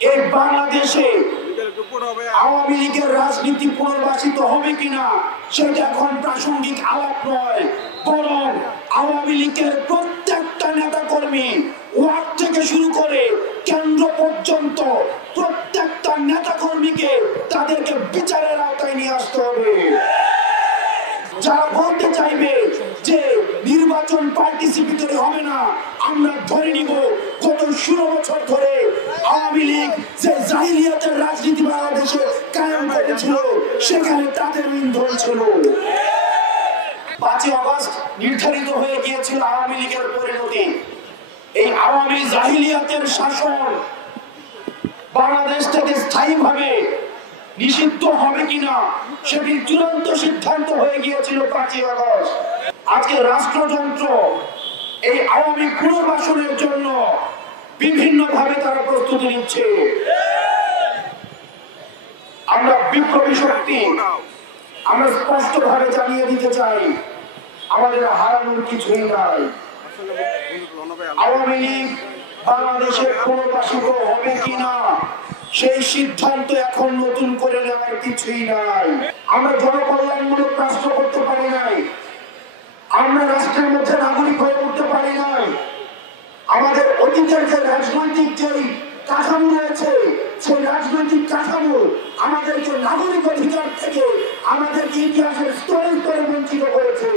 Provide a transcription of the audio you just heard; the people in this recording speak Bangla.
এই বাংলাদেশে আওয়ামী লীগের রাজনীতি পুনর্বাসিত হবে কিনা সেটা এখন প্রাসঙ্গিক আলাপ নয়, বরং আওয়ামী লীগের প্রত্যেকটা নেতা কর্মী ওয়ার্ড থেকে শুরু করে কেন্দ্র পর্যন্ত প্রত্যেকটা নেতা কর্মীকে তাদেরকে বিচারের আওতায় নিয়ে আসতে হবে। যারা বলতে চাইবে যে নির্বাচন পার্টিসিপেটরি হবে না, আমরা ধরে নিব গত 16 বছর ধরে আওয়ামী লীগ যে জাহিলিয়াতের রাজনীতি বাংলাদেশে কায়েম করেছিল সেখানে তাদের ইন্ধন ছিল। 5 আগস্ট নির্ধারিত হয়ে গিয়েছিল আওয়ামী লীগের পরিণতি। এই আওয়ামী জাহিলিয়াতের শাসন বাংলাদেশ থেকে স্থায়ীভাবে নিষিদ্ধ হবে কিনা সেটির চূড়ান্ত সিদ্ধান্ত হয়ে গিয়েছিল 5 আগস্ট। আজকে রাষ্ট্রযন্ত্র এই আওয়ামী পুনর্বাসনের জন্য বিভিন্ন ভাবে তারা প্রস্তুতি নিচ্ছে। আমরা বিপ্লবী শক্তি, আমরা স্পষ্ট ভাবে জানিয়ে দিতে চাই আমাদের হারানোর কিছুই নাই। আওয়ামী লীগ বাংলাদেশে পুনর্বাসিত হবে কিনা সেই সিদ্ধান্ত এখন নতুন করে নেওয়ার কিছুই নাই। আমরা জনকল্যাণমূলক রাষ্ট্র করতে পারি নাই, আমরা রাষ্ট্রের মধ্যে নাগরিক হয়ে উঠতে পারি নাই। আমাদের অতীতের যে রাজনৈতিক যেই কাঠামো রয়েছে সেই রাজনৈতিক কাঠামো আমাদেরকে নাগরিক অধিকার থেকে আমাদেরকে ইতিহাসের স্তরে স্তরে বঞ্চিত করেছে।